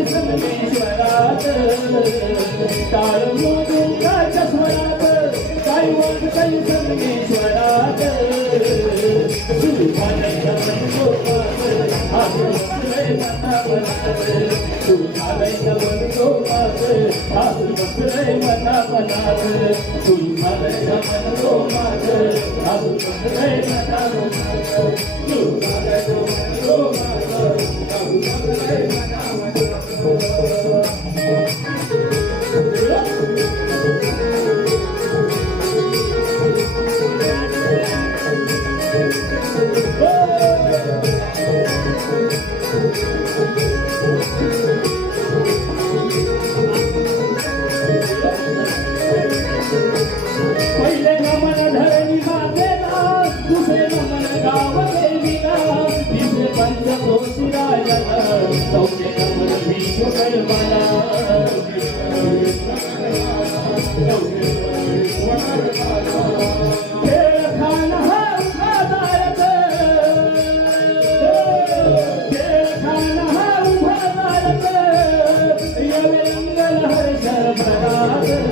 काही संगमेश्वरात टाळ मृदुंगाच्या स्वरात काही वाद काही संगमेश्वरात सुभानंद मनोभाव हासू बसले मनामनात सुभानंद मनोभाव हासू बसले मनामनात सुभानंद मनोभाव हासू बसले मनामनात सुभानंद मनोभाव हासू बसले मनामनात पहिले नमन धरणी मातेला दुसरे नमन गाव देवीला तिसरे पंचकोशी राजाला चौथे नमन विश्वकर्माला खेळखान हा उभादारक खेळखान हा उभादारक यावे अंगल हर्ष भरात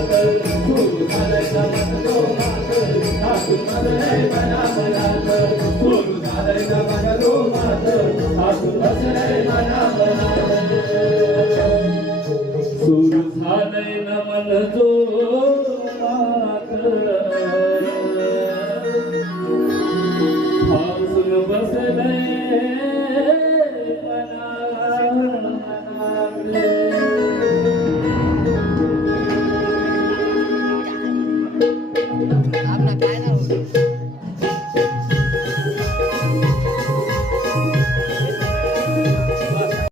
Hey,